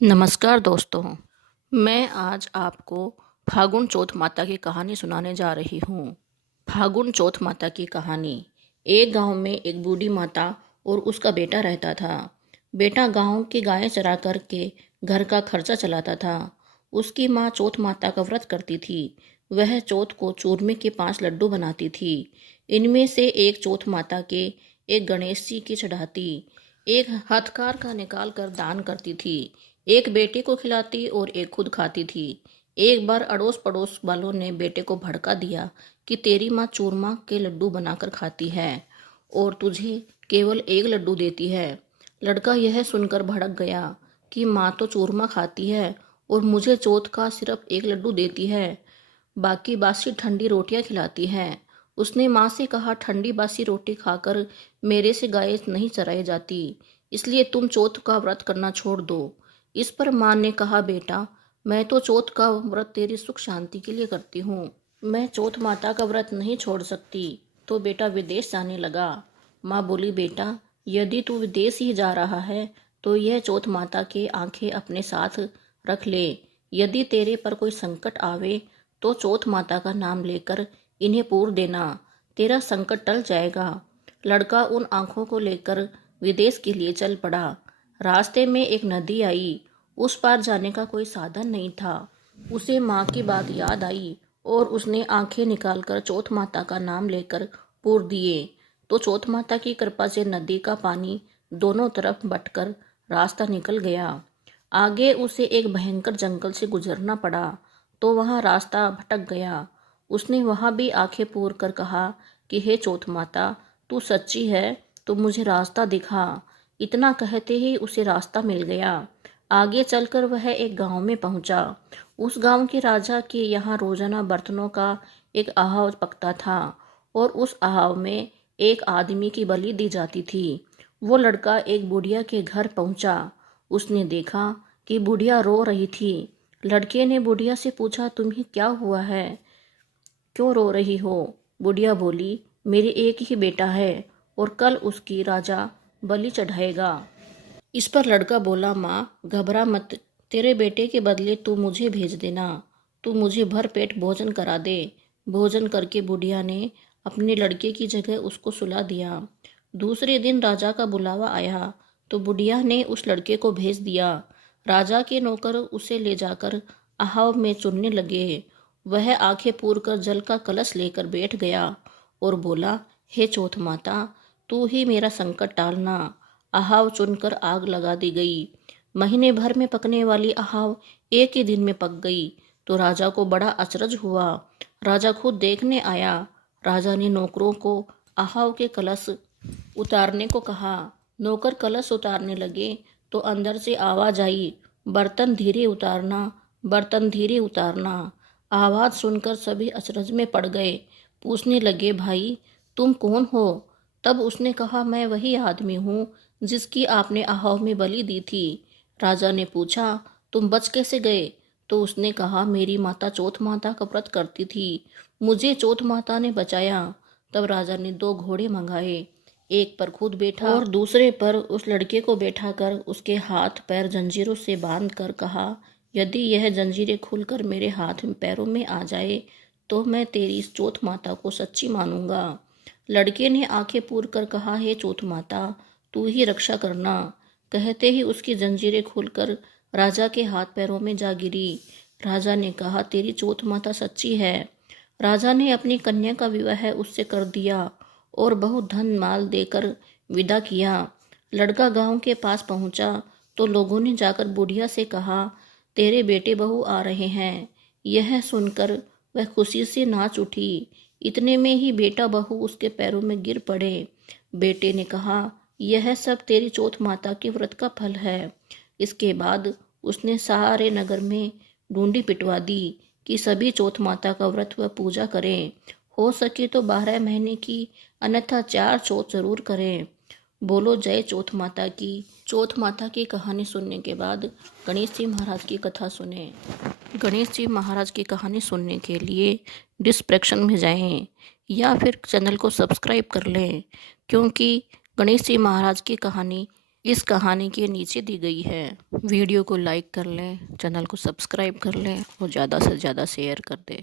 नमस्कार दोस्तों। मैं आज आपको फागुन चौथ माता की कहानी सुनाने जा रही हूँ। फागुन चौथ माता की कहानी। एक गांव में एक बूढ़ी माता और उसका बेटा रहता था। बेटा गांव की गायें चरा कर के घर का खर्चा चलाता था। उसकी माँ चौथ माता का व्रत करती थी। वह चौथ को चूरमे के 5 लड्डू बनाती थी। इनमें से एक चौथ माता के, एक गणेश जी की चढ़ाती, एक हथकार का निकाल कर दान करती थी, एक बेटे को खिलाती और एक खुद खाती थी। एक बार अड़ोस पड़ोस वालों ने बेटे को भड़का दिया कि तेरी माँ चूरमा के लड्डू बनाकर खाती है और तुझे केवल एक लड्डू देती है। लड़का यह सुनकर भड़क गया कि माँ तो चूरमा खाती है और मुझे चौथ का सिर्फ एक लड्डू देती है, बाकी बासी ठंडी रोटियां खिलाती है। उसने माँ से कहा, ठंडी बासी रोटी खाकर मेरे से गाय नहीं चराई जाती, इसलिए तुम चौथ का व्रत करना छोड़ दो। इस पर माँ ने कहा, बेटा मैं तो चौथ का व्रत तेरी सुख शांति के लिए करती हूँ, मैं चौथ माता का व्रत नहीं छोड़ सकती। तो बेटा विदेश जाने लगा। माँ बोली, बेटा यदि तू विदेश ही जा रहा है तो यह चौथ माता की आंखें अपने साथ रख ले। यदि तेरे पर कोई संकट आवे तो चौथ माता का नाम लेकर इन्हें पूर देना, तेरा संकट टल जाएगा। लड़का उन आंखों को लेकर विदेश के लिए चल पड़ा। रास्ते में एक नदी आई। उस पार जाने का कोई साधन नहीं था। उसे माँ की बात याद आई और उसने आंखें निकालकर चौथ माता का नाम लेकर पूर दिए तो चौथ माता की कृपा से नदी का पानी दोनों तरफ बटकर रास्ता निकल गया। आगे उसे एक भयंकर जंगल से गुजरना पड़ा तो वहाँ रास्ता भटक गया। उसने वहाँ भी आंखें पूर कर कहा कि हे चौथ माता, तू सच्ची है तो मुझे रास्ता दिखा। इतना कहते ही उसे रास्ता मिल गया। आगे चलकर वह एक गांव में पहुंचा। उस गांव के राजा के यहाँ रोजाना बर्तनों का एक आहाव पकता था और उस आहाव में एक आदमी की बलि दी जाती थी। वो लड़का एक बुढ़िया के घर पहुंचा। उसने देखा कि बुढ़िया रो रही थी। लड़के ने बुढ़िया से पूछा, तुम्हें क्या हुआ है, क्यों रो रही हो? बुढ़िया बोली, मेरे एक ही बेटा है और कल उसकी राजा बलि चढ़ाएगा। इस पर लड़का बोला, माँ घबरा मत, तेरे बेटे के बदले तू मुझे भेज देना, तू मुझे भर पेट भोजन करा दे। भोजन करके बुढ़िया ने अपने लड़के की जगह उसको सुला दिया। दूसरे दिन राजा का बुलावा आया तो बुढ़िया ने उस लड़के को भेज दिया। राजा के नौकर उसे ले जाकर आहाव में चुनने लगे। वह आंखें पूर कर जल का कलश लेकर बैठ गया और बोला, हे चौथ माता, तू ही मेरा संकट टालना। आहाव चुनकर आग लगा दी गई। महीने भर में पकने वाली आहाव एक ही दिन में पक गई तो राजा को बड़ा अचरज हुआ। राजा खुद देखने आया। राजा ने नौकरों को आहाव के कलश उतारने को कहा। नौकर कलश उतारने लगे तो अंदर से आवाज आई, बर्तन धीरे उतारना, बर्तन धीरे उतारना। आवाज सुनकर सभी अचरज में पड़ गए। पूछने लगे, भाई तुम कौन हो? तब उसने कहा, मैं वही आदमी हूँ जिसकी आपने आहाव में बलि दी थी। राजा ने पूछा, तुम बच कैसे गए? तो उसने कहा, मेरी माता चौथ माता का व्रत करती थी, मुझे चौथ माता ने बचाया। तब राजा ने 2 घोड़े मंगाए, एक पर खुद बैठा और दूसरे पर उस लड़के को बैठाकर उसके हाथ पैर जंजीरों से बांध कर कहा, यदि यह जंजीरें खुलकर मेरे हाथ पैरों में आ जाए तो मैं तेरी इस चौथ माता को सच्ची मानूंगा। लड़के ने आंखें पूर कर कहा, हे चौथ माता, तू ही रक्षा करना। कहते ही उसकी जंजीरें खुलकर राजा के हाथ पैरों में जा गिरी। राजा ने कहा, तेरी चौथ माता सच्ची है। राजा ने अपनी कन्या का विवाह उससे कर दिया और बहुत धन माल देकर विदा किया। लड़का गांव के पास पहुंचा तो लोगों ने जाकर बुढ़िया से कहा, तेरे बेटे बहू आ रहे हैं। यह सुनकर वह खुशी से नाच उठी। इतने में ही बेटा बहू उसके पैरों में गिर पड़े। बेटे ने कहा, यह सब तेरी चौथ माता के व्रत का फल है। इसके बाद उसने सारे नगर में ढूंढी पिटवा दी कि सभी चौथ माता का व्रत व पूजा करें। हो सके तो 12 महीने की, अन्यथा 4 चौथ जरूर करें। बोलो जय चौथ माता की। चौथ माता की कहानी सुनने के बाद गणेश जी महाराज की कथा सुने। गणेश जी महाराज की कहानी सुनने के लिए डिस्क्रिप्शन में जाएं या फिर चैनल को सब्सक्राइब कर लें, क्योंकि गणेश जी महाराज की कहानी इस कहानी के नीचे दी गई है। वीडियो को लाइक कर लें, चैनल को सब्सक्राइब कर लें और ज़्यादा से ज़्यादा शेयर कर दें।